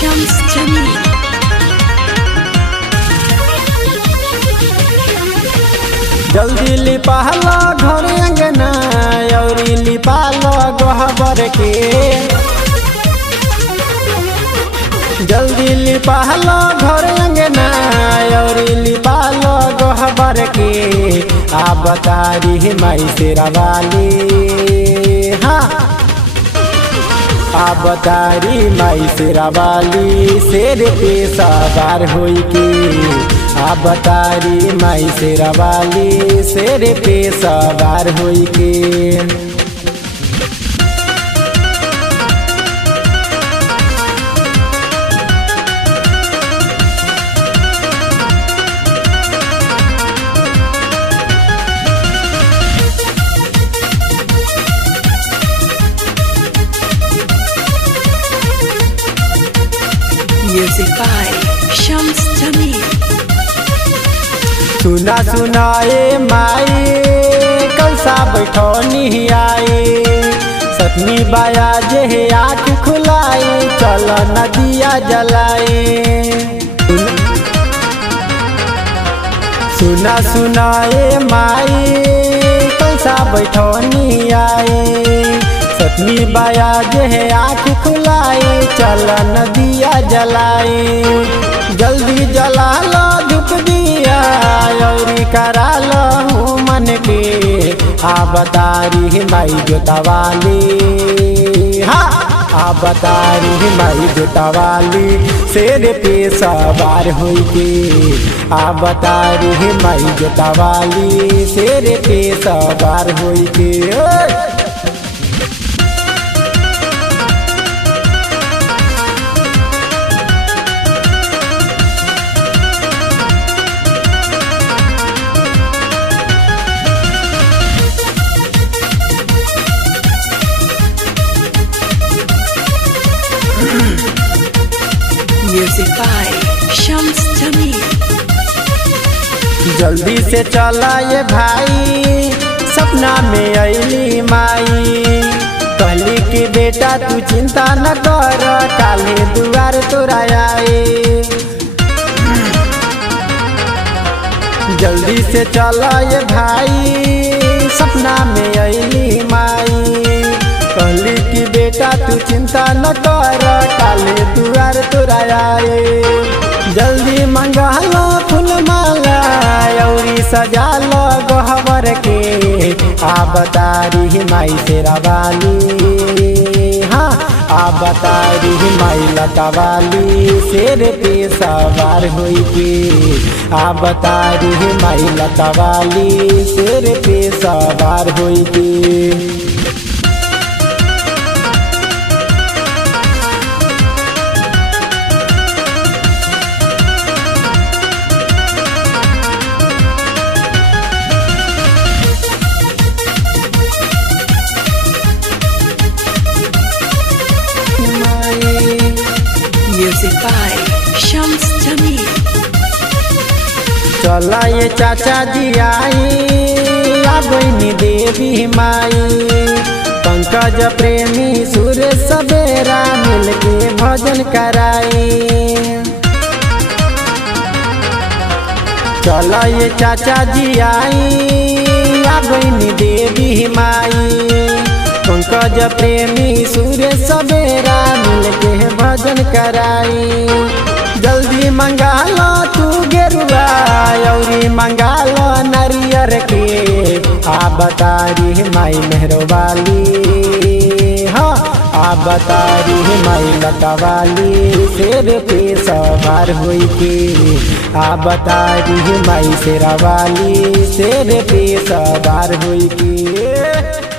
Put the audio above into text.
शम्स जमील। जल्दी लिपाला घर अंगना और लिपाला गोहबर के, जल्दी लिपाला घर अंगना और लिपाला गोहबर के। आप बतारी माई शेरा वाली, हाँ आप बतारी माई शेरा वाली शेर पे सवार होई के। आप बतारी माई शेरा वाली शेर पे सवार होई के। Music by Shams Jamil. सुना सुनाए माई कल सा बैठौनी आए, सतमी बाया जे आँख खुलाए चल नदिया जलाए। सुना सुनाए माई कल सा बैठौनी आए, सतमी बाया जे आँख खुलाए चल नदिया जलाए। जल्दी जला लो धूप दिया और करा लो मन के। आ बतारी माई जोतावाली, हाँ आ बतारी माई जोतावाली शेर पे सवार होई के। आ बतारी माई जोतावाली शेर पे सवार होई के। Music by Shams Jamil. जल्दी से चला ये भाई सपना में अली माई, कहली कि बेटा तू चिंता न कर काले दुआर तोरा आए। जल्दी से चला ये भाई सपना में अली माई, कहली कि बेटा तू चिंता न कर काले दुआर तोरा आए। जल्दी मंगा लो फूल माला और सजा लो गोहबर के। आ बतारी माई शेरा वाली, हाँ आ बतारी माई लता वाली शेर पे सवार होई के। आ बतारी माई लता वाली शेर पे सवार होई के। Music by Shams Jamil. चला ये चाचा जी आई बहनी देवी माई, पंकज प्रेमी सुर सवेरा मिलके भजन कराई। चला ये चाचा जी आई बहनी देवी माई, पंकज प्रेमी सूर्य सवेरा मिलके भजन कराई। जल्दी मंगा लो तू गेरुआ और मंगा लो नारियर के। आ बतारी माई मेहरो वाली, हाँ आ बतारी माई लता वाली शेर पे सवार होई के। आ बतारी माई शेरा वाली शेर पे सवार होई के।